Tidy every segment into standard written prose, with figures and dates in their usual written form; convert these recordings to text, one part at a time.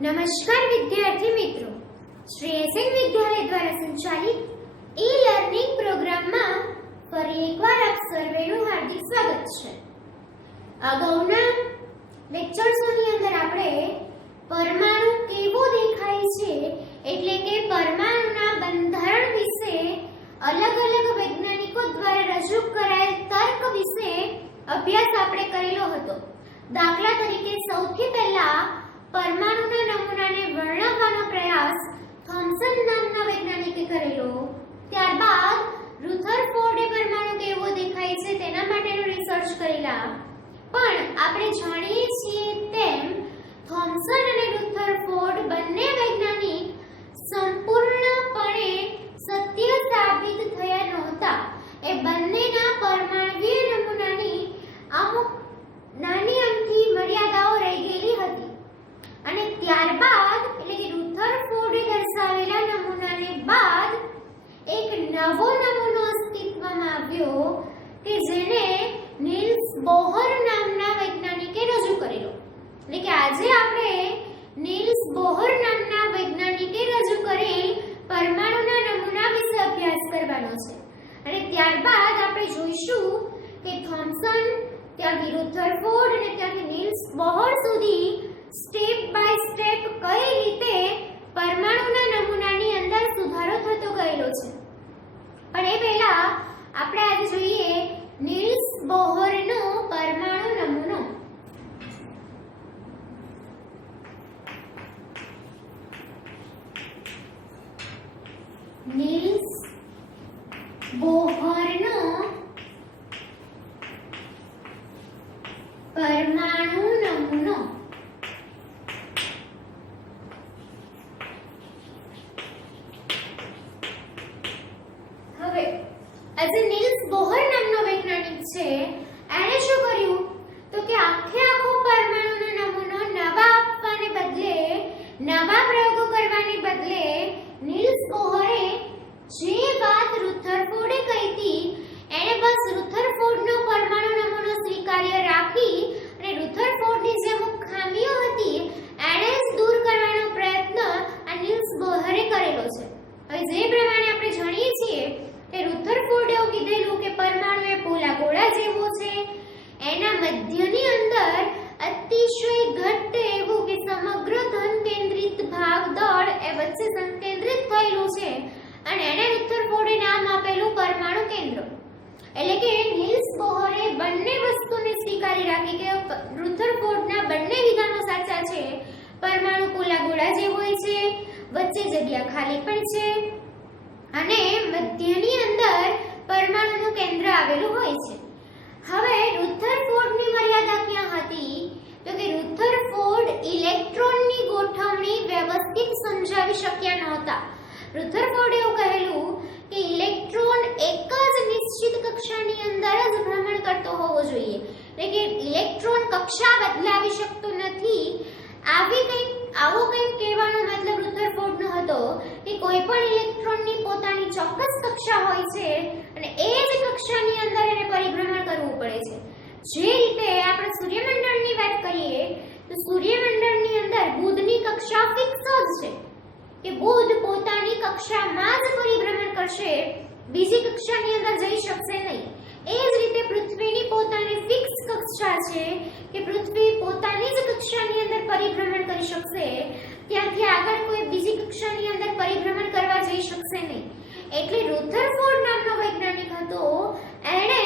नमस्कार विद्यार्थी मित्रों, श्री एसएन विद्यालय द्वारा संचालित ई-लर्निंग પ્રોગ્રામમાં ફરી એકવાર આપ સર્વેનું હાર્દિક સ્વાગત છે। અગાઉના લેક્ચર્સની અંદર આપણે પરમાણુ કેવો દેખાય છે એટલે કે પરમાણુના બંધારણ વિશે અલગ અલગ વૈજ્ઞાનિકો દ્વારા રજૂ કરાયેલ તર્ક વિશે અભ્યાસ આપણે કરેલો હતો। દાખલા તરીકે સૌથી પહેલા પરમાણુના નમૂનાને વર્ણવવાનો પ્રયાસ થોમ્સન નામના વૈજ્ઞાનિકે કરેલો। ત્યારબાદ રુથરફોર્ડે પરમાણુ કેવો દેખાય છે તેના માટેનું રિસર્ચ કરેલા। પણ આપણે જાણીએ છીએ તેમ થોમ્સન અને રુથરફોર્ડ બંને વૈજ્ઞાનિક સંપૂર્ણપણે સત્ય સાબિત થયા નહોતા। એ બંનેના પરમાણુય નમૂનાની અમુક નાની અમથી મર્યાદાઓ રહી ગયેલી હતી અને ત્યારબાદ એટલે કે રુથરફોર્ડે દર્શાવેલા નમૂનાને બાદ એક નવો નમૂનો અસ્તિત્વમાં આવ્યો કે જેને નીલ્સ બોહર નામના વૈજ્ઞાનિકે રજૂ કરેલો। એટલે કે આજે આપણે નીલ્સ બોહર નામના વૈજ્ઞાનિકે રજૂ કરેલ પરમાણુના નમૂના વિશે અભ્યાસ કરવાનો છે અને ત્યારબાદ આપણે જોઈશું કે થોમ્સન ત્યાંથી રુથરફોર્ડ અને ત્યાંથી નીલ્સ બોહર સુધી સ્ટેપ બાય સ્ટેપ કઈ રીતે પરમાણુના નમૂનાની અંદર સુધારો થતો ગયેલો છે। પણ એ પહેલા આપણે આજે જોઈએ નીલ્સ બોહરનો પરમાણુ નમૂનો। નીલ્સ બોહરનો પરમાણુ નમૂનો। હવે આજે નીલ્સ બોહર નામનો વૈજ્ઞાનિક છે, એણે શું કર્યું તો કે આખો પરમાણુનો નમૂનો નવા આપવાને બદલે નવા પ્રયોગો કરવાને બદલે નીલ્સ બોહરે જે વાત રુથરફોર્ડે કહી હતી એણે બસ રુથરફોર્ડનો પરમાણુ નમૂનો સ્વીકાર્ય રાખી અને રુથરફોર્ડની જે અમુક ખામીઓ હતી એણે જ દૂર કરવાનો પ્રયત્ન આ નીલ્સ બોહરે કરેલો છે। હવે જે પ્રમાણે આપણે જાણીએ છીએ કે રુથરફોર્ડે એવું કીધેલું કે પરમાણુ એ પોલા ગોળા જેવો છે, એના મધ્યની અંદર અતિશય ઘટ્ટ એવું કે સમગ્ર ધન કેન્દ્રિત ભાગ દળ એ વચ્ચે સંકેન્દ્રિત થયેલું છે અને એને રુથરફોર્ડે નામ આપેલું પરમાણુ કેન્દ્ર। એટલે કે નીલ્સ બોહરે બંને વસ્તુને સ્વીકારી રાખી કે રુથરફોર્ડના બંને વિધાનો સાચા છે। પરમાણુ પોલા ગોળા જેવો હોય છે, વચ્ચે જગ્યા ખાલી પણ છે અને મધ્યની અંદર પરમાણુનું કેન્દ્ર આવેલું હોય છે। હવે રુથરફોર્ડની મર્યાદા ક્યાં હતી તો કે રુથરફોર્ડ ઇલેક્ટ્રોનની ગોઠવણી વ્યવસ્થિત સમજાવી શક્યા નહોતા। રુથરફોર્ડે એવું કહેલું કે ઇલેક્ટ્રોન એક જ નિશ્ચિત કક્ષાની અંદર જ ભ્રમણ કરતો હોવો જોઈએ, એટલે કે ઇલેક્ટ્રોન કક્ષા બદલાવી શકતો નથી। આવો કંઈક કહેવાનો મતલબ રુથરફોર્ડનો હતો કે કોઈ પણ ઇલેક્ટ્રોનની પોતાની ચોક્કસ કક્ષા હોય છે અને એ જ કક્ષાની અંદર એને પરિભ્રમણ કરવું પડે છે। જે રીતે આપણે સૂર્યમંડળની વાત કરીએ તો સૂર્યમંડળની અંદર બુધની કક્ષા ફિક્સ જ છે કે બુધ પોતાની કક્ષામાં જ પરિભ્રમણ કરશે, બીજી કક્ષાની અંદર જઈ શકશે નહીં। એ જ રીતે પૃથ્વીની પોતાની ફિક્સ કક્ષા છે કે પૃથ્વી પોતાની જ કક્ષાની અંદર પરિભ્રમણ કરી શકશે, ત્યાંથી આગળ કોઈ બીજી કક્ષાની અંદર પરિભ્રમણ કરવા જઈ શકશે નહીં। એટલે રુથરફોર્ડ નામનો વૈજ્ઞાનિક હતો, એણે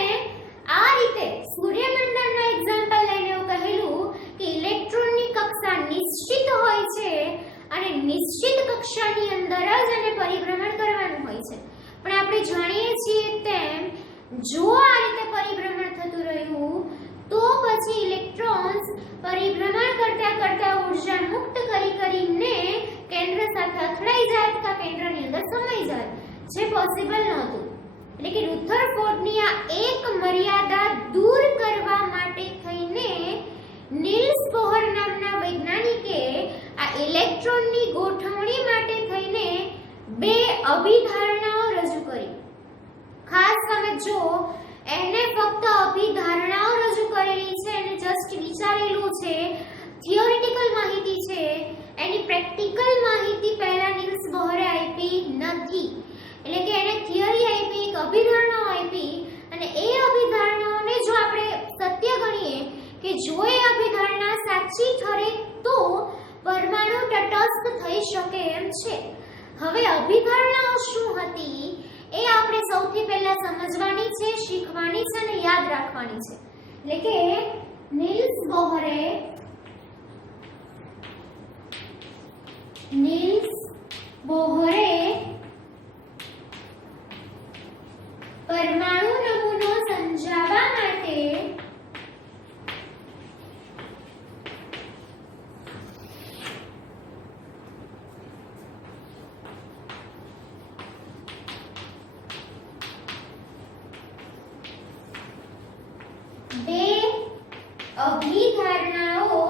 આ રીતે સૂર્યમંડળના એક્ઝામ્પલ લઈને એવું કહેલું કે ઇલેક્ટ્રોનની કક્ષા નિશ્ચિત હોય છે અને નિશ્ચિત કક્ષાની અંદર જ એને પરિભ્રમણ કરવાનું હોય છે। પણ આપણે જાણીએ છીએ તેમ જો આ રીતે પરિભ્રમણ થતું રહ્યું તો પછી ઇલેક્ટ્રોન્સ પરિભ્રમણ કરતા ઊર્જા મુક્ત કરીને કેન્દ્ર સાથે અથડાઈ જાય અથવા કેન્દ્રની અંદર સમાઈ જાય, જે પોસિબલ નહોતું। એટલે કે રુથરફોર્ડની આ એક મર્યાદા દૂર કરવા માટે થઈને નીલ્સ બોહર નામના વૈજ્ઞાનિકે આ ઇલેક્ટ્રોનની ગોઠવણી માટે થઈને બે અભિધારણાઓ રજૂ કરી। ખાસ સમજો, એને ફક્ત અભિધારણાઓ રજૂ કરેલી છે અને જસ્ટ વિચારેલું છે, થિયોરિટિકલ માહિતી છે, એની કરી શકે એમ છે. હવે અભિધારણાઓ શું હતી એ આપણે સૌથી પહેલા સમજવાની છે, શીખવાની છે અને યાદ રાખવાની છે. એટલે કે નીલ્સ બોહરે પરમાણુ નમૂનો સમજાવવા માટે બે અભિધારણાઓ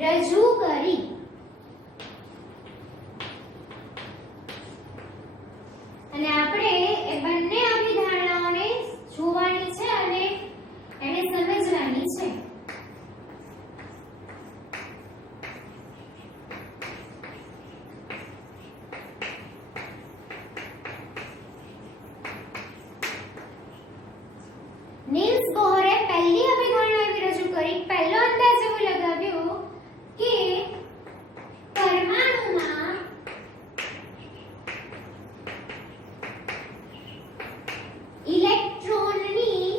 રજૂ કરી. અને આપણે એ બંને અભિધારણાઓને જોવાની છે અને એને સમજવાની છે. નીલ્સ બોહરે પહેલી અભિધારણા એવી રજૂ કરી, પહેલો અંદાજ એવો લગાવ્યો કે પરમાણુમાં ઇલેક્ટ્રોનની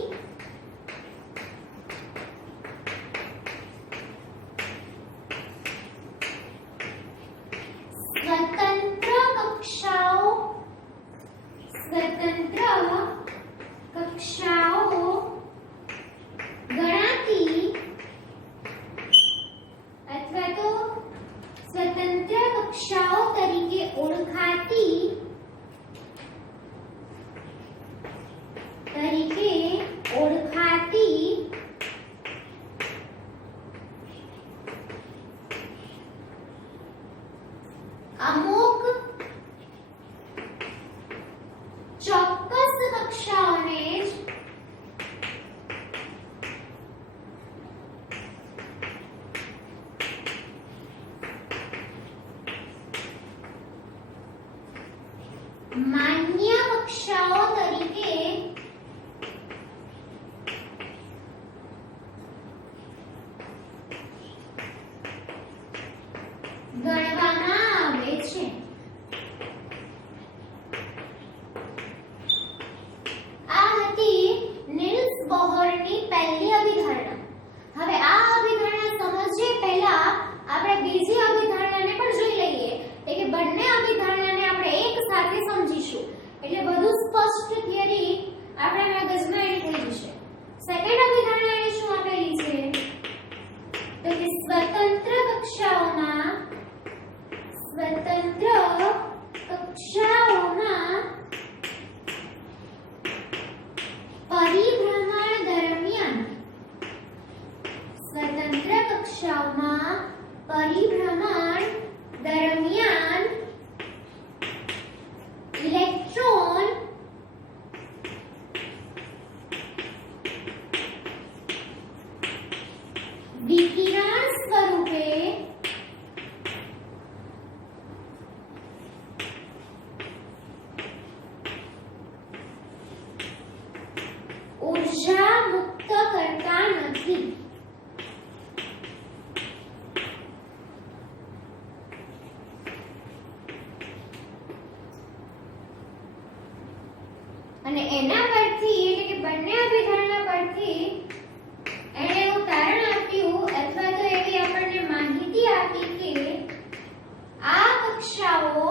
સ્વતંત્ર કક્ષાઓ ગણાતી અથવા તો સ્વતંત્ર કક્ષાઓ તરીકે ઓળખાતી અમુક ચોક્કસ કક્ષાઓને જ માન્ય કક્ષાઓ તરીકે ગણવામાં આવે છે. આ હતી નીલ્સ બોહરની પહેલી અભિધારણા. હવે આ અભિધારણા સમજીએ પહેલા આપણે બીજી અભિધારણાને પણ જોઈ લઈએ. એટલે કે બંને અભિધારણાને આપણે એક સાથે સમજીશું એટલે વધુ સ્પષ્ટ થિયરી આપણા મગજમાં એડ થઈ જશે. સેકન્ડ અભિધારણા એ શું આપેલી છે તો કે સ્વતંત્ર કક્ષાઓમાં પરિભ્રમણ દરમિયાન ઇલેક્ટ્રોન વિકિરણ સ્વરૂપે ઊર્જા મુક્ત કરતા નથી. અને એના પરથી એટલે કે બંને અભિધારણા પરથી એને એવું તારણ આપ્યું અથવા તો એવી આપણને માહિતી આપી કે આ કક્ષાઓ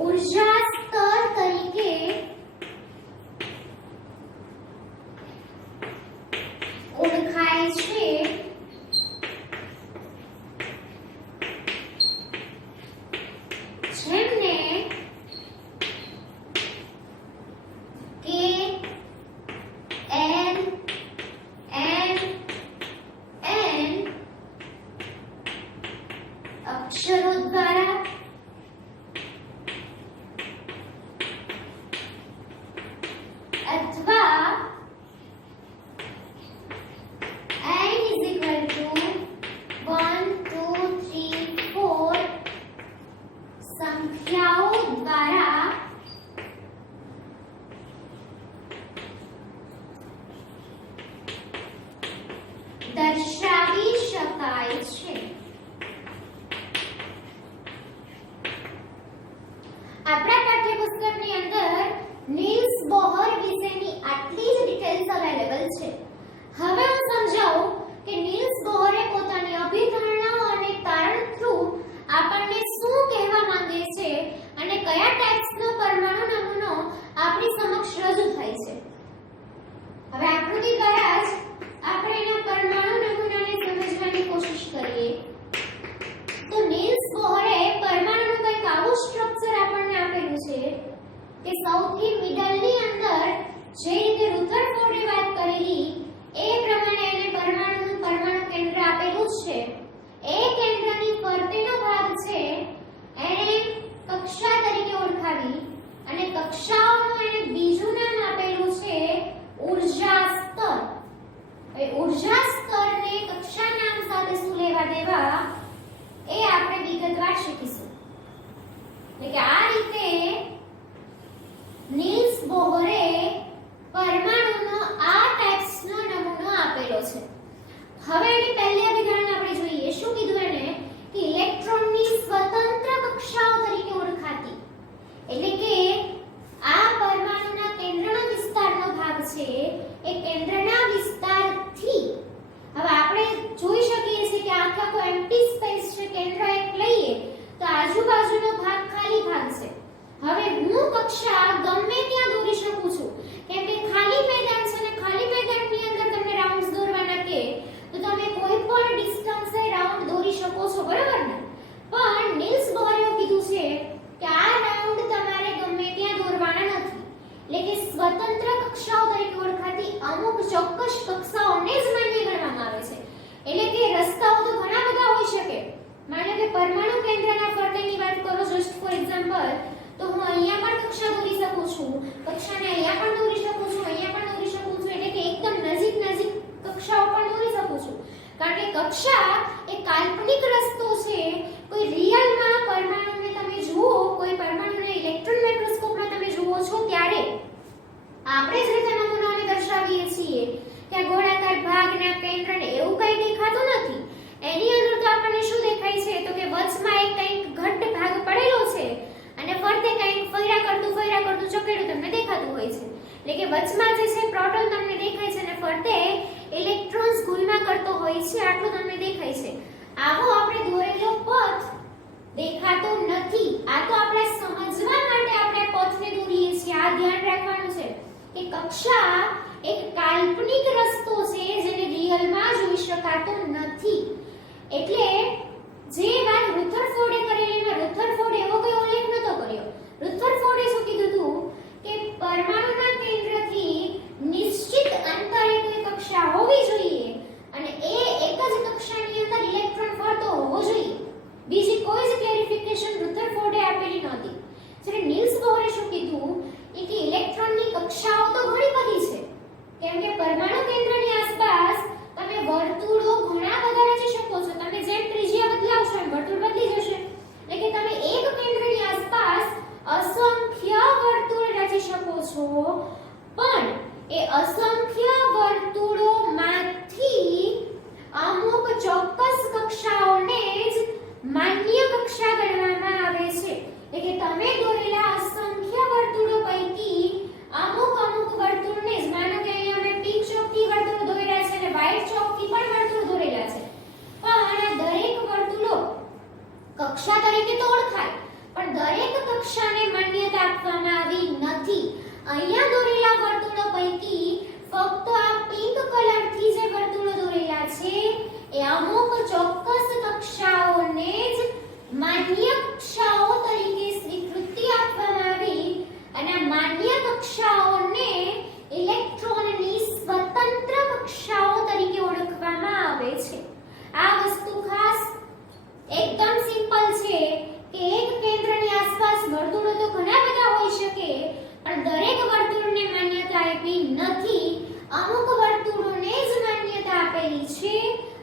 ઊર્જા સંખ્યાઓ દ્વારા દર્શાવી શકાય છે. આપણા પાઠ્યપુસ્તકની અંદર નીલ્સ બોહર વિશેની આટલી જ ડિટેલ્સ અવેલેબલ છે. હવે હું સમજાવું કે નીલ્સ બોહરે પોતાની અભિધારણાઓ અને તારણ થ્રુ આપણને શું કહેવા માંગે છે અને કયા ટાઈપ્સનો પરમાણુ નમૂનો આપણી સમક્ષ રજૂ થાય છે. હવે આકૃતિ દ્વારા જ આપણે એના પરમાણુ નમૂનાને સમજવાની કોશિશ કરીએ. તો નીલ્સ બોહરે પરમાણુનું કંઈક આવું સ્ટ્રક્ચર આપણને આપેલું છે કે સૌથી મિડલની અંદર જે રીતે રુથરફોર્ડે વાત કરેલી એ પ્રમાણે એને પરમાણુ કેન્દ્ર આપેલું છે. એ કેન્દ્રની ફરતેનો ભાગ છે એને કક્ષા તરીકે ઓળખાવી અને કક્ષાઓનું એને બીજું નામ આપેલું છે ઊર્જા સ્તર. એ ઊર્જા સ્તરને કક્ષા નામ સાથે શું લેવા દેવા એ આપણે વિગતવાર શીખીશું. એટલે કે આ રીતે નીલ્સ બોહરે પરમાણુનો આ ટાઈપ્સનો નમૂનો આપેલો છે. હવે એની પહેલી અભિધારણા આપણે જોઈએ. શું કીધું એને કે ઇલેક્ટ્રોનની સ્વતંત્ર કક્ષાઓ તરીકે ઓળખાતી. એટલે કે આ પરમાણુના કેન્દ્રનો વિસ્તારનો ભાગ છે એ કેન્દ્રના વિસ્તારથી હવે આપણે જોઈ શકીએ છીએ કે આખો એમ્પ્ટી સ્પેસ છે. કેન્દ્ર એક લઈએ તો આજુબાજુનો ભાગ ખાલી ભાગ છે. હવે હું કક્ષા ગમે ત્યાં દોરી શકું છું કેમ કે ખાલી મેદાન છે અને ખાલી મેદાનની અંદર તમને રાઉન્ડ્સ દોરવાના કે તો તમે કોઈ પણ ડિસ્ટન્સે રાઉન્ડ દોરી શકો છો, બરાબર ને? પણ નીલ્સ બોહરે કીધું છે કે આ રાઉન્ડ તમારે ગમે ત્યાં દોરવાના નથી. એટલે કે સ્વતંત્ર કક્ષાઓ તરીકે ઓળખાતી અમુક ચોક્કસ કક્ષાઓને જ માન્ય ગણવામાં આવે છે. એટલે કે રસ્તાઓ તો ઘણા બધા હોઈ શકે. માનો કે પરમાણુ કેન્દ્રના ફરતેની વાત કરો, જસ્ટ ફોર એક્ઝામ્પલ, તો હું અહીંયા પણ કક્ષા દોરી શકું છું, કક્ષાને અહીંયા પણ દોરી શકું છું, અહીંયા પણ દોરી શકું છું. એટલે કે એકદમ નજીક કક્ષાઓ પણ દોરી શકું છું. કારણ કે કક્ષા એ કાલ્પનિક રસ્તો છે. કોઈ રિયલમાં પરમાણુને તમે જુઓ, કોઈ પરમાણુને ઇલેક્ટ્રોન માઇક્રોસ્કોપમાં તમે જુઓ છો ત્યારે આપણે જે રીતે નમૂનાને દર્શાવીએ છીએ કે ગોળાકાર ભાગના કેન્દ્રને એવું કંઈ દેખાતું નથી. એની અંદર તો આપણને શું દેખાય છે તો કે વચમાં એક કંઈક ઘટ્ટ ભાગ પડેલો છે અને ફરતે કંઈક ફર્યા કરતું ચકેડું તમને દેખાતું હોય છે. એટલે કે વચમાં જે છે પ્રોટોન તમને દેખાય છે અને ફરતે ઇલેક્ટ્રોન્સ ગુલમાં કરતો હોય છે, આટલું તમને દેખાય છે. આવો આપણે દોરેલો પથ દેખાતો નથી. આ તો આપણે સમજવા માટે આપણે પથને દોરીએ છીએ. આ ધ્યાન રાખવાનું છે કે કક્ષા એક કાલ્પનિક રસ્તો છે જેને રિયલમાં જોઈ શકાતો નથી. એટલે જે વાત રુથરફોર્ડે કરેલી એમાં રુથરફોર્ડે એવો કોઈ ઉલ્લેખ નતો કર્યો. રુથરફોર્ડે શું કીધું હતું કે પરમાણુના કેન્દ્રથી નિશ્ચિત અંતરે કોઈ કક્ષા હોવી જોઈએ અને એ એક જ કક્ષાની અંદર ઇલેક્ટ્રોન ફરતો હોવો જોઈએ. બીજી કોઈ જ ક્લેરિફિકેશન રુથરફોર્ડે આપેલી નહોતી. જ્યારે નીલ્સ બોહરે શું કીધું કે ઇલેક્ટ્રોનની કક્ષાઓ તો ઘણી બધી છે. કેમ કે પરમાણુ કેન્દ્રની આસપાસ તમે વર્તુળો ઘણા બધા રચી શકો છો. તમે જેમ ત્રિજ્યા બદલાવશો એમ વર્તુળ બદલી જશે. એટલે કે તમે એક કેન્દ્રની આસપાસ અસંખ્ય વર્તુળ રચી શકો છો. પણ એ અસંખ્ય વર્તુળોમાંથી અમુક ચોક્કસ કક્ષાઓને જ માન્ય કક્ષા ગણવામાં આવે છે. એટલે કે તમે દોરેલા અસંખ્ય વર્તુળો પૈકી અમુક વર્તુળને જ, માનો કે અહીંયા મેં પિંક ચોકથી વર્તુળ દોરેલા છે અને વ્હાઇટ ચોકથી પણ વર્તુળ દોરેલા છે, પણ આ દરેક વર્તુળો કક્ષા તરીકે તો ઓળખાય પણ દરેક કક્ષાને માન્યતા આપવામાં આવી નથી. અહીંયા દોરેલા વર્તુળો પૈકી ફક્ત આ પિંક કલરથી જે વર્તુળો દોરેલા છે એ અમુક ચોક્કસ કક્ષાઓને જ માન્ય કક્ષાઓ તરીકે સ્વીકૃતિ આપવામાં આવી અને આ માન્ય કક્ષાઓને ઇલેક્ટ્રોનની સ્વતંત્ર કક્ષાઓ તરીકે ઓળખવામાં આવે છે. આ વસ્તુ ખાસ એકદમ સિમ્પલ છે કે એક કેન્દ્રની આસપાસ વર્તુળો તો ઘણા બધા હોઈ શકે પણ દરેક વર્તુળને માન્યતા આપી નથી. અમુક વર્તુળોને જ માન્યતા આપેલી છે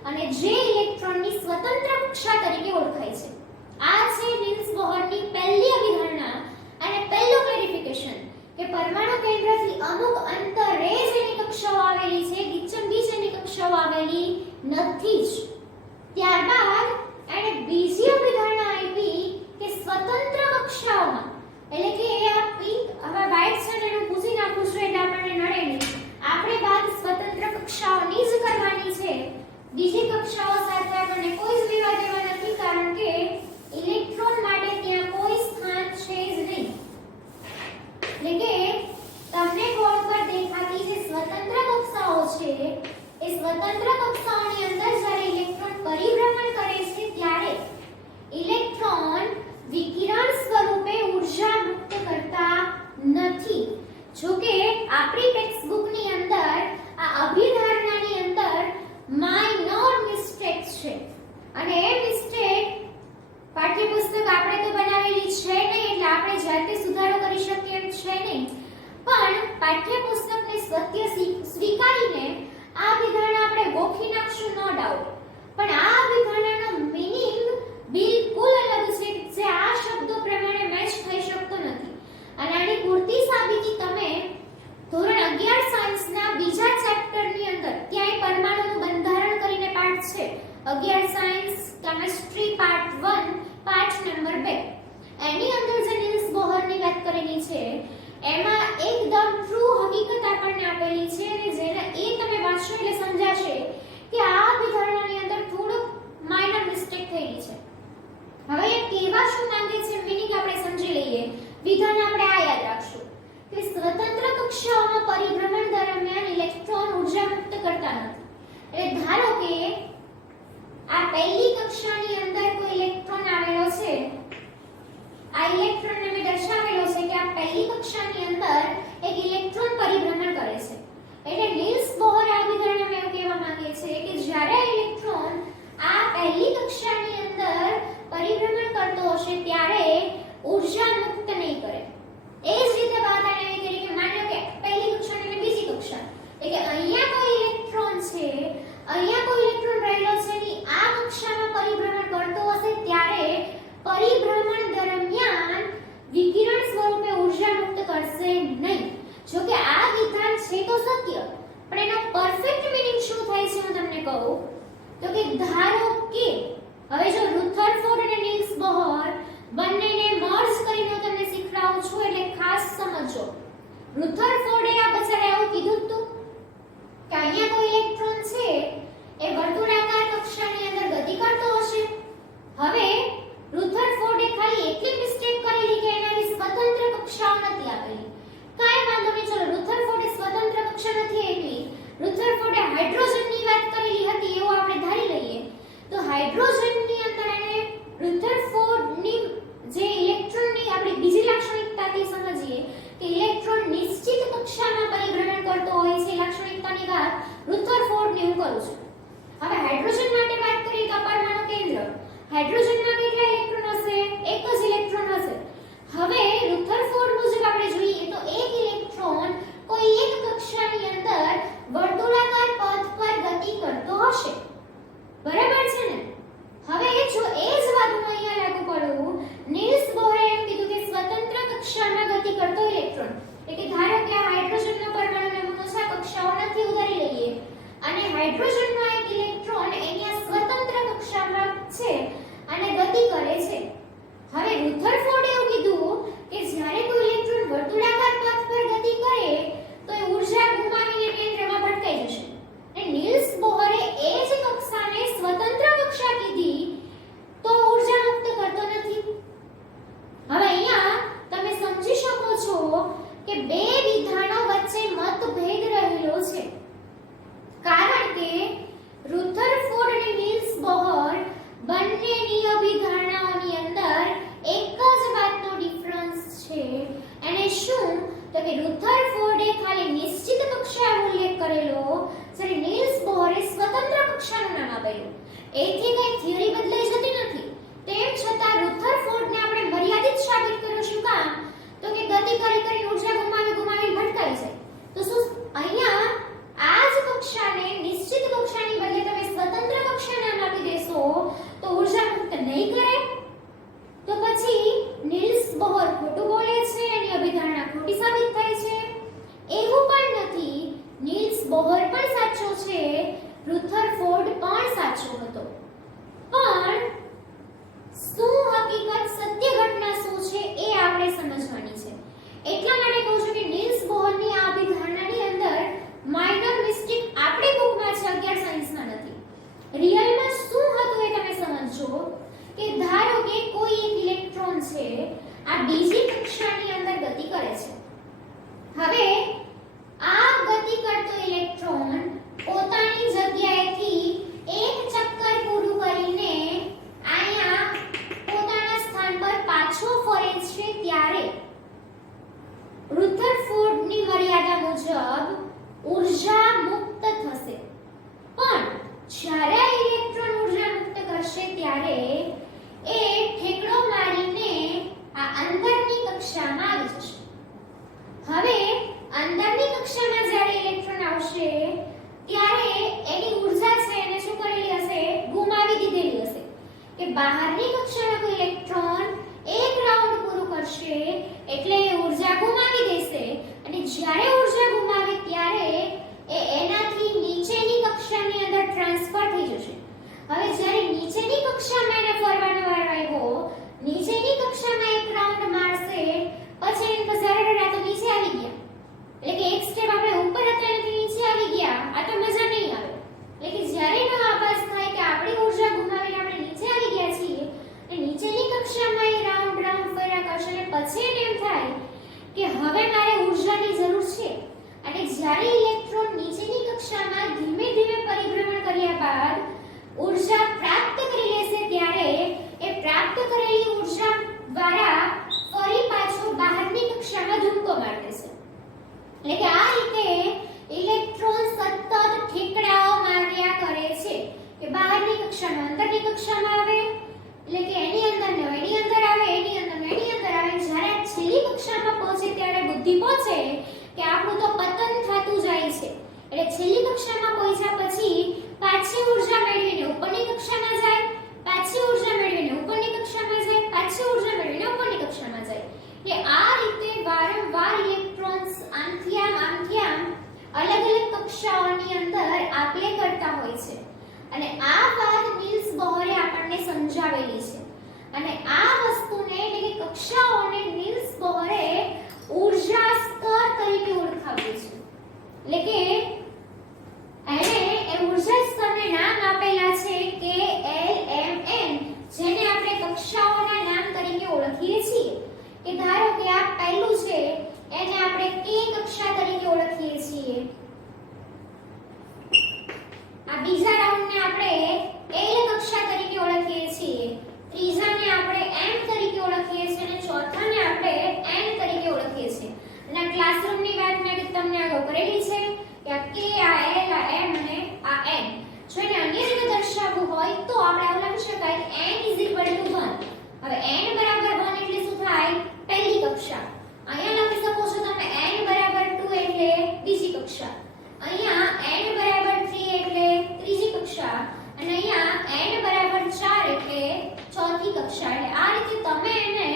અને જે ઇલેક્ટ્રોનની સ્વતંત્ર કક્ષા તરીકે ઓળખાય છે. આ છે નીલ્સ બોહરની પહેલી અભિધારણા. બીજી કક્ષાઓ સાથે આપણને કોઈ જ લેવા દેવા નથી, કારણ કે ઇલેક્ટ્રોન માટે ત્યાં કોઈ સ્થાન છે જ નહીં. એટલે કે તમને બોર્ડ પર દેખાતી જે સ્વતંત્ર કક્ષાઓ છે એ સ્વતંત્ર કક્ષાઓની અંદર જ્યારે ઇલેક્ટ્રોન પરિભ્રમણ કરે છે ત્યારે ઇલેક્ટ્રોન વિકિરણ સ્વરૂપે ઊર્જા મુક્ત કરતા નથી. જો કે આપણી ટેક્સ્ટ બુકની અંદર આ અભિધારણાની અંદર માઇનોર મિસ્ટેક્સ છે, અને એ મિસ્ટેક પાઠ્યપુસ્તક આપણે તો બનાવેલી છે નહીં, એટલે આપણે જાતે સુધારો કરી શકીએ એમ છે નહીં, પણ પાઠ્યપુસ્તકને સત્ય સ્વીકારીને આ વિધારણા આપણે ગોખી નાખશું, નો ડાઉટ. પણ આ વિધારણાનો મીનિંગ બિલકુલ અલગ છે, જે આ શબ્દો પ્રમાણે મેચ થઈ શકતો નથી. અને આની પૂરતી સાબિતી તમે ધોરણ 11 સાયન્સના બીજા ચેપ્ટરની અંદર, ત્યાં પરમાણુનું બંધારણ કરીને પાઠ છે, 11 સાયન્સ કેમિસ્ટ્રી પાર્ટ 1 પાઠ નંબર 2, એની અંદર જે નીલ્સ બોહરની વાત કરેલી છે એમાં એકદમ ટ્રુ હકીકત આપણને આપેલી છે, અને જેને એ તમે વાંચશો એટલે સમજાશે કે આ વિધારણાની અંદર થોડુંક માઇનર મિસ્ટેક થયેલી છે. હવે એ કહેવા શું માંગે છે મીનિંગ આપણે સમજી લઈએ. વિધાન આપણે આ યાદ રાખશું કે સ્વતંત્ર કક્ષાઓમાં પરિભ્રમણ દરમિયાન ઇલેક્ટ્રોન ઊર્જા મુક્ત કરતા નથી. એટલે ધારો કે આ પહેલી કક્ષાની અંદર કોઈ ઇલેક્ટ્રોન આવેલો છે, આ ઇલેક્ટ્રોનને મેં દર્શાવેલો છે કે આ પહેલી કક્ષાની અંદર એક ઇલેક્ટ્રોન પરિભ્રમણ કરે છે. એટલે નીલ્સ બોહર આ વિધારણામાં એવું કહેવા માંગે છે કે જ્યારે ઇલેક્ટ્રોન આ પહેલી કક્ષાની અંદર પરિભ્રમણ કરતો હશે ત્યારે ઊર્જા મુક્ત નહીં કરે. એ જ રીતે વાત આને એવી કરી કે માનો કે પહેલી કક્ષા અને બીજી કક્ષા, એટલે કે અહીંયા કોઈ ઇલેક્ટ્રોન છે, અહીંયા કોઈ ઇલેક્ટ્રોન રહેલો છે ની આ કક્ષામાં પરિભ્રમણ કરતો હશે ત્યારે પરિભ્રમણ દરમિયાન વિકિરણ સ્વરૂપે ઊર્જા મુક્ત કરશે નહીં. જો કે આ વિધાન છે તો સત્ય, પણ એનો પરફેક્ટ મીનિંગ શું થાય છે હું તમને કહું તો કે ધારો કે હવે જો રુથરફોર્ડ અને નીલ્સ બોહર બંનેને મર્જ કરીને હું તમને શીખવાડું છું, એટલે ખાસ સમજો. રુથરફોર્ડે આ બચારા એવું કીધું હતું કે અહીંયા કોઈ ઇલેક્ટ્રોન છે એ વર્તુળાકાર કક્ષાની અંદર ગતિ કરતો હશે. હવે રુથરફોર્ડે ખાલી એટલી મિસ્ટેક કરેલી કે એનાની સ્વતંત્ર કક્ષાઓ નથી આપેલી. કાઈ વાંધો નહીં, ચલો રુથરફોર્ડે સ્વતંત્ર કક્ષા નથી આપી, રુથરફોર્ડે હાઇડ્રોજનની વાત કરેલી હતી એવું આપણે ધારી લઈએ. તો હાઇડ્રોજનની અંદર એને રુથરફોર્ડની જે ઇલેક્ટ્રોનની આપણે બીજી લાક્ષણિકતાથી સમજીએ કે ઇલેક્ટ્રોન નિશ્ચિત કક્ષામાં પરિભ્રમણ કરતો હોય છે, લાક્ષણિકતાની વાત રુથરફોર્ડની હું કરું છું. હવે હાઇડ્રોજન માટે વાત કરીએ તો પરમાણુ કેન્દ્ર, હાઇડ્રોજનમાં કેટલા ઇલેક્ટ્રોન હશે? એક જ ઇલેક્ટ્રોન હશે. હવે રુથરફોર્ડ મુજબ આપણે જોઈએ તો એક ઇલેક્ટ્રોન કોઈ એક કક્ષાની અંદર વર્તુળાકાર પથ પર ગતિ કરતો હશે. બરાબર છે ને? હવે જો એ જ વાત હું અહીંયા લાગુ કરું, નીલ્સ બોહરે એમ કીધું કે સ્વતંત્ર કક્ષામાં ગતિ કરતો ઇલેક્ટ્રોન, એટલે કે ધારો કે આ હાઇડ્રોજનનો પરમાણુ નમૂનો છે, કક્ષાઓ નથી ઉધારી લઈએ, અને હાઇડ્રોજનનો એક ઇલેક્ટ્રોન એની આ સ્વતંત્ર કક્ષામાં છે અને ગતિ કરે છે. હવે રુથરફોર્ડે એવું કીધું કે જ્યારે કોઈ ઇલેક્ટ્રોન વર્તુળાકાર પથ પર ગતિ કરે તો એ ઊર્જા ગુમાવીને કેન્દ્રમાં ભટકાઈ જશે. અને નીલ્સ બોહરે એ જ કક્ષાને સ્વતંત્ર કક્ષા કીધી તો ઊર્જા મુક્ત કરતો નથી. હવે અહીંયા તમે સમજી શકો છો કે બે વિધાનો વચ્ચે મતભેદ રહેલો છે, કારણ કે રુથરફોર્ડ અને નીલ્સ બોહર બંનેની અભિધારણાઓની અંદર એક જ વાતનો ડિફરન્સ છે. અને શું તો કે રુથરફોર્ડે ખાલી નિશ્ચિત કક્ષાનો ઉલ્લેખ કરેલો, જ્યારે નીલ્સ બોહરે સ્વતંત્ર કક્ષાનું નામ આપેલું. એથી કઈ થિયરી બદલાઈ જતી નથી. તેમ છતાં રુથરફોર્ડને આપણે મર્યાદિત સાબિત કર્યું. શું કામ? તો કે ગતિ કરી ઊર્જા ગુમાવી ભટકાઈ જાય. તો શું અહીંયા આ જ કક્ષાને નિશ્ચિત કક્ષાની બદલે તમે સ્વતંત્ર કક્ષા નામ આપી દેશો તો ઊર્જા મુક્ત નહીં કરે? તો પછી નીલ્સ બોહર ખોટું બોલે છે, એની અભિધારણા ખોટી સાબિત થાય છે. એવું પણ નથી, નીલ્સ બોહર પણ સાચો છે, રુથરફોર્ડ પણ સાચો હતો. પણ શું હકીકત સત્ય પછી એને એમ થાય કે હવે મારે ઊર્જાની જરૂર છે અને જ્યારે ઇલેક્ટ્રોન નીચેની કક્ષામાં ધીમે ધીમે પરિભ્રમણ કર્યા બાદ ઊર્જા પ્રાપ્ત કરી લેશે ત્યારે એ પ્રાપ્ત કરેલી ઊર્જા દ્વારા ફરી પાછો બહારની કક્ષામાં ધૂમકો મારી દેશે. એટલે કે આ રીતે ઇલેક્ટ્રોન સતત ઠેકડાઓ માર્યા કરે છે કે બહારની કક્ષામાં અંદરની કક્ષામાં આવે એટલે કે એની અંદર ન એની અંદર આવે એની અંદર ન એની અંદર આવે. જ્યારે આ છેલ્લી કક્ષામાં પહોંચે ત્યારે બુદ્ધિ પહોંચે કે આપણું તો પતન થતું જાય છે. એટલે છેલ્લી કક્ષામાં પહોંચ્યા પછી પાછી ઊર્જા મેળવીને ઉપરની કક્ષામાં જાય, પાછી ઊર્જા મેળવીને ઉપરની કક્ષામાં જાય, પાછી ઊર્જા મેળવીને ઉપરની કક્ષામાં જાય. કે આ રીતે વારંવાર ઇલેક્ટ્રોન્સ આમથી આમ અલગ અલગ કક્ષાઓની અંદર આપલે કરતા હોય છે. અને આ વાત નીલ્સ બોહરે આપણને સમજાવેલી છે. અને આ વસ્તુને એટલે કે કક્ષાઓને નીલ્સ બોહરે ઊર્જા સ્તર તરીકે ઓળખાવ્યું છે. એટલે કે એણે એ ઊર્જા સ્તરને નામ આપેલા છે કે LMN, જેને આપણે કક્ષાઓના નામ તરીકે ઓળખીએ છીએ. કે ધારો કે આ પહેલું છે એને આપણે K કક્ષા તરીકે ઓળખીએ છીએ. આ બીજા રાઉન્ડને આપણે L કક્ષા તરીકે ઓળખીએ છીએ. ત્રીજાને આપણે M તરીકે ઓળખીએ છીએ અને ચોથાને આપણે N તરીકે ઓળખીએ છીએ. અને આ ક્લાસરૂમની વાત મેં તમને આગળ કરેલી છે કે આ K, આ L, આ M અને આ N જો એને અન્ય રીતે દર્શાવવું હોય તો આપણે આવું લખી શકાય કે N = 1. હવે N બરાબર 1 એટલે શું થાય? પહેલી કક્ષા. અહીંયા લખી શકો છો તમે N બરાબર 2 એટલે બીજી કક્ષા. અહીંયા N બરાબર 3 એટલે ત્રીજી કક્ષા અને અહીંયા N બરાબર 4 એટલે ચોથી કક્ષા. એટલે આ રીતે તમે એને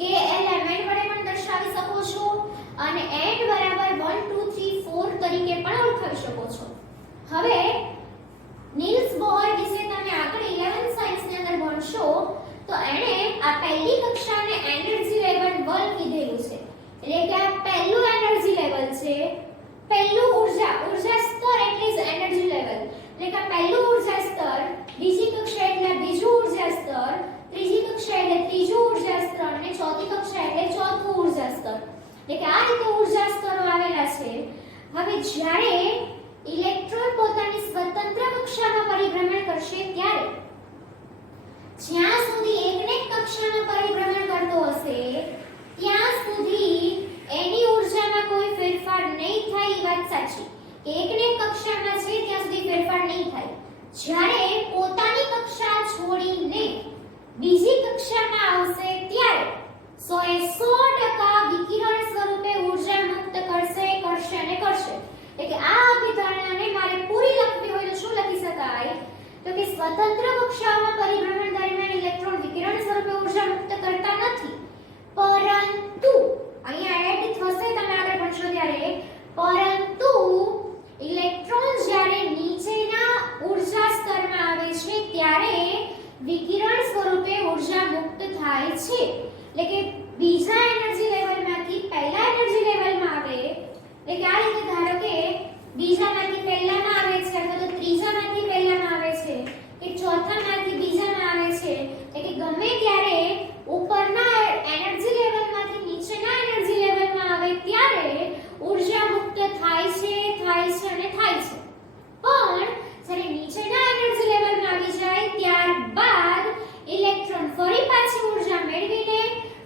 KLMN વડે પણ દર્શાવી શકો છો અને N બરાબર 1 2 3 4 તરીકે પણ ઓળખાવી શકો છો. હવે નીલ્સ બોહર વિશે તમે આગળ 11th સાયન્સની અંદર ભણશો તો એણે આ પહેલી કક્ષાને એનર્જી લેવલ 1 કીધેલું છે. એટલે કે આ પહેલું એનર્જી લેવલ છે, પહેલું ઊર્જા સ્તર એટલે જ એનર્જી લેવલ. એટલે કે પહેલું ઊર્જા સ્તર, બીજી કક્ષા એટલે બીજું ઊર્જા સ્તર, ત્રીજી કક્ષા એટલે ત્રીજું ઊર્જા સ્તર અને ચોથી કક્ષા એટલે ચોથું ઊર્જા સ્તર. એટલે કે આ રીતે ઊર્જા સ્તરો આવેલા છે. હવે જ્યારે ઇલેક્ટ્રોન પોતાની સ્વતંત્ર કક્ષામાં પરિભ્રમણ કરશે ત્યારે જ્યાં સુધી એકને કક્ષામાં પરિભ્રમણ કરતો હશે ત્યાં સુધી એની ઊર્જામાં કોઈ ફેરફાર નહીં થાય. એ વાત સાચી કે એકને કક્ષામાં છે ત્યાં સુધી ફેરફાર નહીં થાય. જ્યારે પોતાની કક્ષા છોડીને બીજી કક્ષામાં આવશે ત્યારે 100% વિકિરણ સ્વરૂપે ઊર્જા મુક્ત કરશે. એટલે કે આ અભિધારણાને મારે પૂરી લખવી હોય તો શું લખી શકાય? તો કે સ્વતંત્ર કક્ષાઓમાં પરિભ્રમણ દરમિયાન ઇલેક્ટ્રોન વિકિરણ સ્વરૂપે ઊર્જા મુક્ત કરતા નથી, પરંતુ અહીંયા એડ થશે તમે આગળ ભણશો ત્યારે, પરંતુ ઇલેક્ટ્રોન જ્યારે નીચેના ઊર્જા સ્તરમાં આવે છે ત્યારે વિકિરણ સ્વરૂપે ઊર્જા મુક્ત થાય છે. એટલે કે બીજા એનર્જી લેવલમાંથી પહેલા એનર્જી લેવલમાં આવે. એટલે કે આ રીતે ધારો કે બીજામાંથી પહેલામાં આવે છે અથવા તો ત્રીજામાંથી પહેલામાં આવે છે કે ચોથામાંથી બીજામાં આવે છે. એટલે કે ગમે ત્યારે ઉપરના એનર્જી લેવલમાંથી નીચેના એનર્જી લેવલમાં આવે ત્યારે ઊર્જા મુક્ત થાય છે અને થાય છે. પણ જ્યારે નીચેના એનર્જી લેવલમાં આવી જાય ત્યારબાદ ઇલેક્ટ્રોન ફરી પાછી ઊર્જા મેળવીને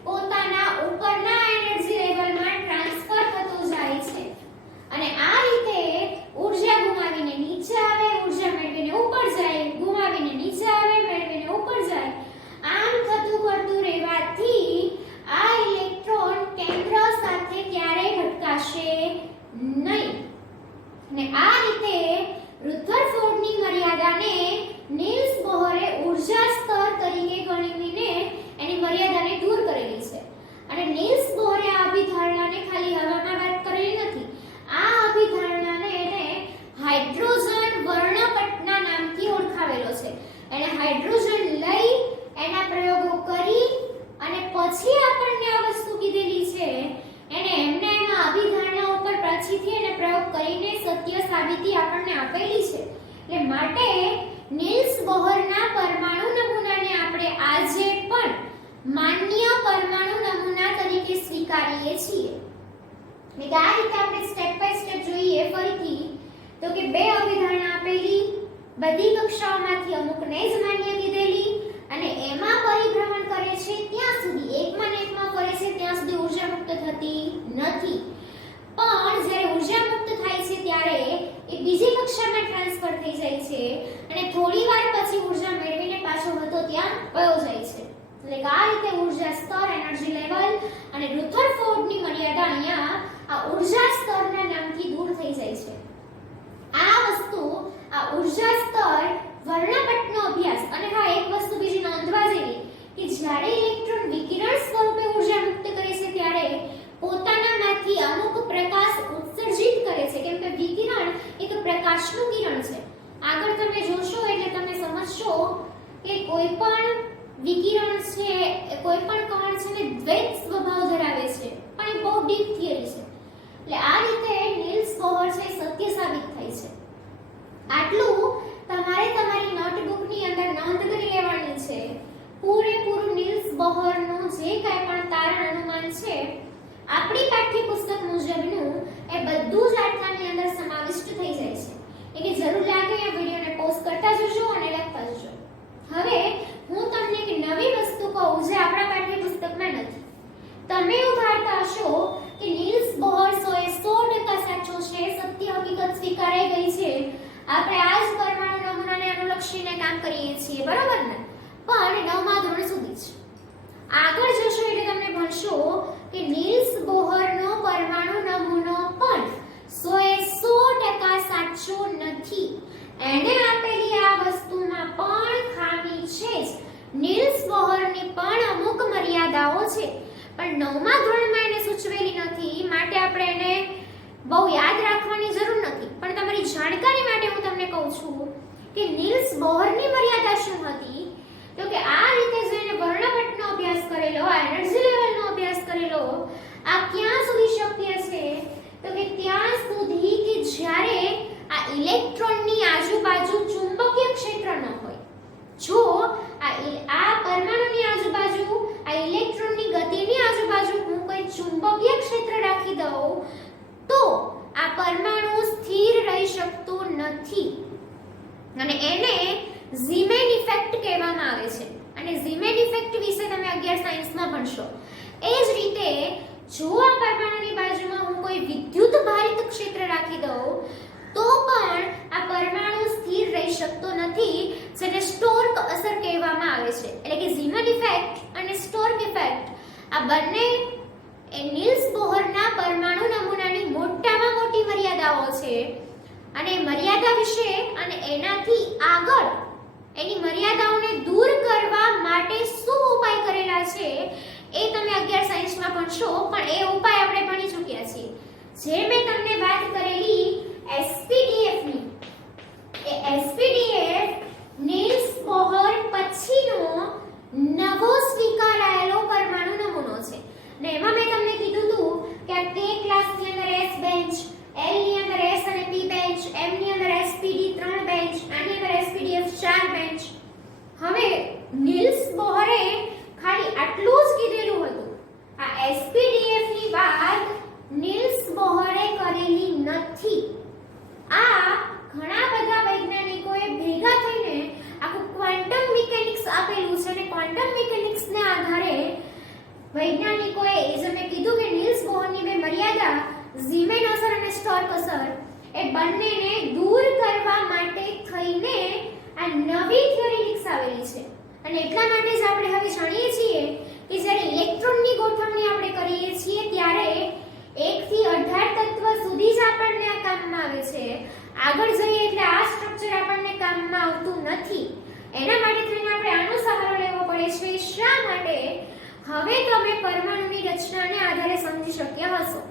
પોતાના ઉપરના એનર્જી લેવલમાં ટ્રાન્સફર થતો જાય છે. અને આ રીતે ઊર્જા ગુમાવીને નીચે આવે, ઊર્જા મેળવીને ઉપર જાય, ગુમાવીને નીચે આવે, મેળવીને ઉપર જાય. આમ થતું કરતું રહેવાથી આ ઇલેક્ટ્રોન કેન્દ્ર સાથે ક્યારેય ભટકાશે નહીં. અને આ રીતે રુધરફોર્ડની મર્યાદાને નીલ્સ બોહરે ઊર્જા સ્તર તરીકે ગણીને એની મર્યાદાને દૂર કરેલી છે. અને નીલ્સ બોહરે આ અભિધારણાને ખાલી હવામાં વાત કરેલી નથી. આ અભિધારણાને એને હાઇડ્રોજન વર્ણપટના નામથી ઓળખાવેલો છે. એને હાઇડ્રોજન લઈ એના પ્રયોગો કરી અને પછી આપણને આ વસ્તુ કીધેલી છે. એને એમને એના અભિધારણા ઉપર પાછીથી એને પ્રયોગ કરીને સત્ય સાબિતી આપણને આપેલી છે. એટલે માટે નીલ્સ બોહરના પરમાણુ નમૂનાને આપણે આજે પણ માન્ય પરમાણુ નમૂના તરીકે સ્વીકારીએ છીએ। એટલે આ રીતે આપણે સ્ટેપ બાય સ્ટેપ જોઈએ ફરીથી તો કે બે અભિધારણા આપેલી, બધી કક્ષાઓમાંથી અમુકને જ માન્ય કીધેલી અને એમાં પરિભ્રમણ કરે છે ત્યાં સુધી એકમાં ને એકમાં ફરે છે ત્યાં સુધી ઊર્જા મુક્ત થતી નથી, પણ જ્યારે ઊર્જા મુક્ત થાય છે ત્યારે એ બીજી કક્ષામાં ટ્રાન્સફર થઈ જાય છે અને થોડી વાર પછી ઊર્જા મેળવીને પાછો હતો ત્યાં વયો જાય છે। એટલે કે આ રીતે ઊર્જા સ્તર, એનર્જી લેવલ અને રુથરફોર્ડની મર્યાદા અહીંયા આ ઊર્જા સ્તરના નામથી દૂર થઈ જાય છે। આ વસ્તુ આ ઊર્જા સ્તર વર્ણપટનો અભ્યાસ અને હા એક વસ્તુ બીજી નોંધવા જેવી કે જ્યારે ઇલેક્ટ્રોન વિકિરણ સ્વરૂપે ઊર્જા મુક્ત કરે છે ત્યારે પોતાનામાંથી અમુક પ્રકાશ ઉત્સર્જિત કરે છે, કેમ કે વિકિરણ એક પ્રકાશનું કિરણ છે। આગળ તમે જોશો એટલે તમે સમજશો કે કોઈ પણ વિકિરણ છે, કોઈ પણ કણ છે ને દ્વૈત સ્વભાવ ધરાવે છે, પણ એ બહુ ડીપ થિયરી છે। એટલે આ રીતે નીલ્સ બોહર છે સત્ય સાબિત થાય છે। આટલું તમારે તમારી નોટબુકની અંદર નોંધ કરી લેવાની છે। પૂરેપૂરું નીલ્સ બોહરનું જે કાંઈ પણ તારણ અનુમાન છે આપણી પાઠ્યપુસ્તક મુજબનું એ બધું જ આટલાની અંદર સમાવિષ્ટ થઈ જાય છે। એટલે જરૂર લાગે આ વિડિયોને પોઝ કરતા જજો અને લખતા જજો। હવે હું તમને એક નવી વસ્તુ કહું જે આપણા પાઠ્યપુસ્તકમાં નથી। તમે એવું ધારતા હશો કે નીલ્સ બોહર 100% સાચો છે, સત્ય હકીકત સ્વીકારાઈ ગઈ છે, આપણે આ જ પરમાણુ નમૂનાને અનુલક્ષીને કામ કરીએ છીએ, બરોબર ને? પણ 9મા ધોરણ સુધી જ। આગળ જશો એટલે તમને ભણશો કે નીલ્સ બોહરનો પરમાણુ નમૂનો પણ 100% સાચો નથી। એને આપેલી આ વસ્તુમાં પણ ખામી છે જ। નીલ્સ બોહરની પણ અમુક મર્યાદાઓ છે, પણ 9મા ધોરણમાં એને સૂચવેલી નથી, માટે આપણે એને બહુ યાદ રાખવાની જરૂર નથી। પણ તમારી જાણકારી માટે હું તમને કહું છું કે નીલ્સ બોહરની મર્યાદા શું હતી તો કે આ રીતે જેને વર્ણપટનો અભ્યાસ કરેલો, એનર્જી લેવલનો અભ્યાસ કરેલો, આ ક્યાં સુધી શક્ય છે તો કે ત્યાં સુધી કે જ્યારે આ ઇલેક્ટ્રોનની આજુબાજુ ચુંબકીય ક્ષેત્ર ન હોય। જો આ પરમાણુની આજુબાજુ આ ઇલેક્ટ્રોનની ગતિની આજુબાજુ હું કોઈ ચુંબકીય ક્ષેત્ર રાખી દઉં તો આ પરમાણુ સ્થિર રહી શકતો નથી અને એને ઝીમેન ઇફેક્ટ કહેવામાં આવે છે। અને ઝીમેન ઇફેક્ટ વિશે તમે 11 સાયન્સમાં ભણશો। એ જ રીતે જો આ પરમાણુની બાજુમાં હું કોઈ વિદ્યુત ભારિત ક્ષેત્ર રાખી દઉં તો પણ આ પરમાણુ સ્થિર રહી શકતો નથી, જેને સ્ટોર્ક અસર કહેવામાં આવે છે। એટલે કે ઝીમેન ઇફેક્ટ અને સ્ટોર્ક ઇફેક્ટ આ બંને એ નીલ્સ બોહરના પરમાણુ નમૂનાની મોટામાં મોટી મર્યાદાઓ છે અને મર્યાદા વિશે અને એનાથી આગળ એની મર્યાદાઓને દૂર કરવા માટે શું ઉપાય કરેલા છે એ તમે 11 સાયન્સમાં ભણશો, પણ એ ઉપાય આપણે ભણી ચૂક્યા છીએ। જે મેં તમને વાત કરેલી SPDF ની, એ SPDF નીલ્સ બોહર પછીનો નવો સ્વીકારાયેલો પરમાણુ નમૂનો છે ને એમાં મેં તમને કીધું હતું કે આ K ક્લાસની અંદર S બેન્ચ, L ની અંદર S અને P બેન્ચ, M ની અંદર SPD 3 બેન્ચ, આની અંદર SPDF 4 બેન્ચ। હવે નીલ્સ બોહરે ખાલી આટલું જ કીધેલું હતું, આ SPDF ની વાત નીલ્સ બોહરે કરેલી નથી। આ ઘણા બધા વૈજ્ઞાનિકોએ ભેગા થઈને આખું ક્વોન્ટમ મિકેનિક્સ આપેલું છે અને ક્વોન્ટમ મિકેનિક્સના આધારે વૈજ્ઞાનિકોએ એ જે મેં કીધું કે નીલ્સ બોહરની બે મર્યાદા ઝીમેન અસર અને સ્ટોર્ક અસર એ બંનેને દૂર કરવા માટે થઈને આ નવી થિયરી વિકસાવેલી છે। અને એટલા માટે જ આપણે હવે જાણીએ છીએ કે જ્યારે ઇલેક્ટ્રોનની ગોઠવણી આપણે કરીએ છીએ ત્યારે 1 થી 18 તત્વ સુધી જ આપણને આ કામમાં આવે છે। આગળ જઈએ એટલે આ સ્ટ્રક્ચર આપણને કામમાં આવતું નથી। એના માટે થઈને આપણે આનો સહારો લેવો પડે છે। શા માટે? હવે તમે પરમાણુની રચનાને આધારે સમજી શક્યા હશો,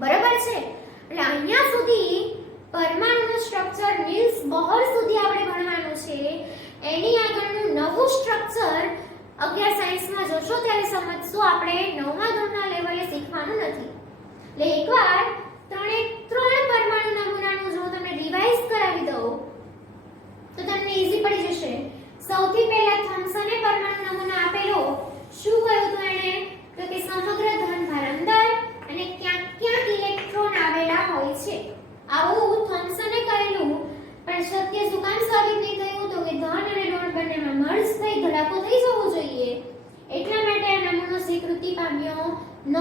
બરાબર છે? એટલે અહીંયા સુધી પરમાણુનું સ્ટ્રક્ચર નીલ્સ બોહર સુધી આપણે ભણવાનું છે। એની આગળનું નવું સ્ટ્રક્ચર 11 સાયન્સમાં જોશો ત્યારે સમજશો, આપણે 9મા ધોરણના લેવલે શીખવાનું નથી। એટલે એકવાર ત્રણ પરમાણુ નમૂનાનું જો તમને રિવાઇઝ કરાવી દઉં તો તમને ઈઝી પડી જશે। સૌથી પહેલા થોમ્સને પરમાણુ નમૂનો આપેલો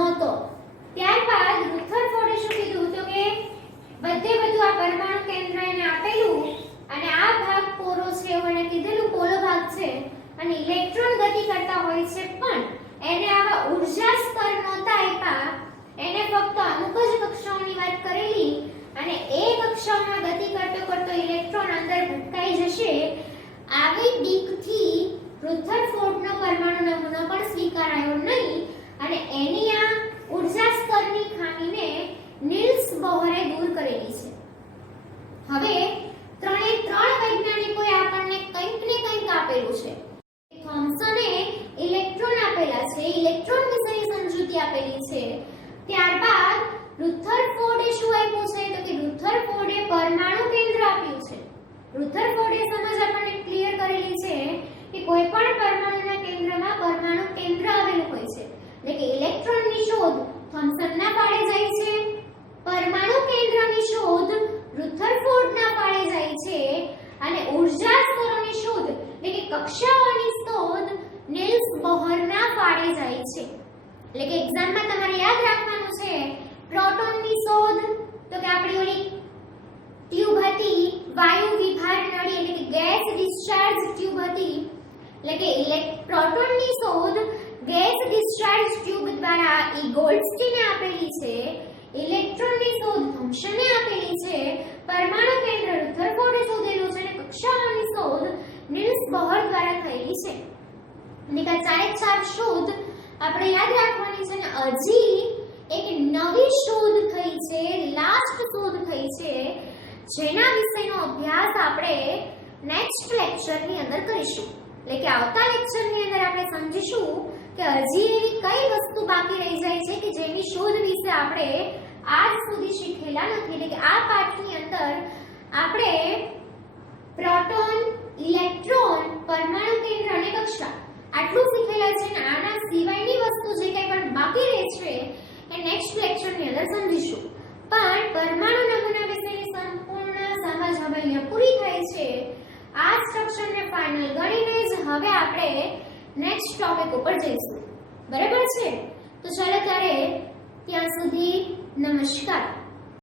નહોતો. ત્યારબાદ રુથરફોર્ડે શું કીધું તો કે બધું આ પરમાણુ કેન્દ્ર એને આપેલું અને આ ભાગ પોરો છે એવું એને કીધેલું, પોલો ભાગ છે અને ઇલેક્ટ્રોન ગતિ કરતા હોય છે, પણ એને આવા ઊર્જા સ્તર નહોતા આપ્યા. એને ફક્ત અમુક જ કક્ષાઓની વાત કરેલી અને એ કક્ષાઓમાં ગતિ કરતો ઇલેક્ટ્રોન અંદર ભટકાઈ જશે આવી બીકથી રુથરફોર્ડનો પરમાણુ નમૂનો પણ સ્વીકારાયો નહીં અને એની આ ઊર્જા સ્તરની ખામીને નીલ્સ બોહરે દૂર કરેલી છે. હવે ત્રણ વૈજ્ઞાનિકોએ આપણને કંઈક ને કંઈક આપેલું છે. થોમ્સને ઇલેક્ટ્રોન આપેલા છે, ઇલેક્ટ્રોન વિશેની સમજૂતી આપેલી છે. ત્યારબાદ રુથરફોર્ડે શું આપ્યું છે તો કે રુથરફોર્ડે પરમાણુ કેન્દ્ર આપ્યું છે. રુથરફોર્ડે સમજ આપણને ક્લિયર કરેલી છે કે કોઈ પણ પરમાણુના કેન્દ્રમાં પરમાણુ કેન્દ્ર આવેલું હોય છે, એટલે કે ઇલેક્ટ્રોનની શોધ થોમ્સનના પાડે જાય છે, પરમાણુ કેન્દ્રની શોધ રુથરફોર્ડના પાડે જાય છે અને ઊર્જા સ્તરોની શોધ એટલે કે કક્ષાઓની શોધ નીલ્સ બોહરના પાડે જાય છે. એટલે કે એક્ઝામમાં તમારે યાદ રાખવાનું છે પ્રોટોનની શોધ તો કે આપણી ઓલી ટ્યુબ હતી વાયુ વિભાર નળી એટલે કે ગેસ ડિસ્ચાર્જ ટ્યુબ હતી, એટલે કે પ્રોટોનની શોધ ગેસ ડિસ્ચાર્જ ટ્યુબ દ્વારા ઈ ગોલ્ડસ્ટીને આપેલી છે, ઇલેક્ટ્રોનની શોધ થોમ્સને આપેલી છે, પરમાણુ કેન્દ્ર રુથરફોર્ડે શોધેલું છે અને કક્ષાઓની શોધ નીલ્સ બોહર દ્વારા થયેલી છે. એટલે કે ચારે ચાર શોધ આપણે યાદ રાખવાની છે અને હજી એક નવી શોધ થઈ છે, લાસ્ટ શોધ થઈ છે, જેના વિશેનો અભ્યાસ આપણે નેક્સ્ટ લેક્ચરની અંદર કરીશું. એટલે કે આવતા લેક્ચરની અંદર આપણે સમજીશું કે હજી એવી કઈ વસ્તુ બાકી રહી જાય છે કે જેની શોધ વિશે આપણે આજ સુધી શીખેલા નથી. એટલે કે આ પાઠની અંદર આપણે પ્રોટોન, ઇલેક્ટ્રોન, પરમાણુ કેન્દ્ર અને કક્ષા આટલું શીખેલા છે અને આના સિવાયની વસ્તુ જે કંઈ પણ બાકી રહે છે એ નેક્સ્ટ લેક્ચરની અંદર સમજીશું. પણ પરમાણુ નમૂના વિશેની સંપૂર્ણ સમજ હવે અહીંયા પૂરી થાય છે. આ સ્ટ્રક્ચરને ફાઇનલ ગણીને જ હવે આપણે નેક્સ્ટ ટોપિક ઉપર જઈશું. બરાબર છે? તો ચાલો ત્યારે ત્યાં સુધી નમસ્કાર.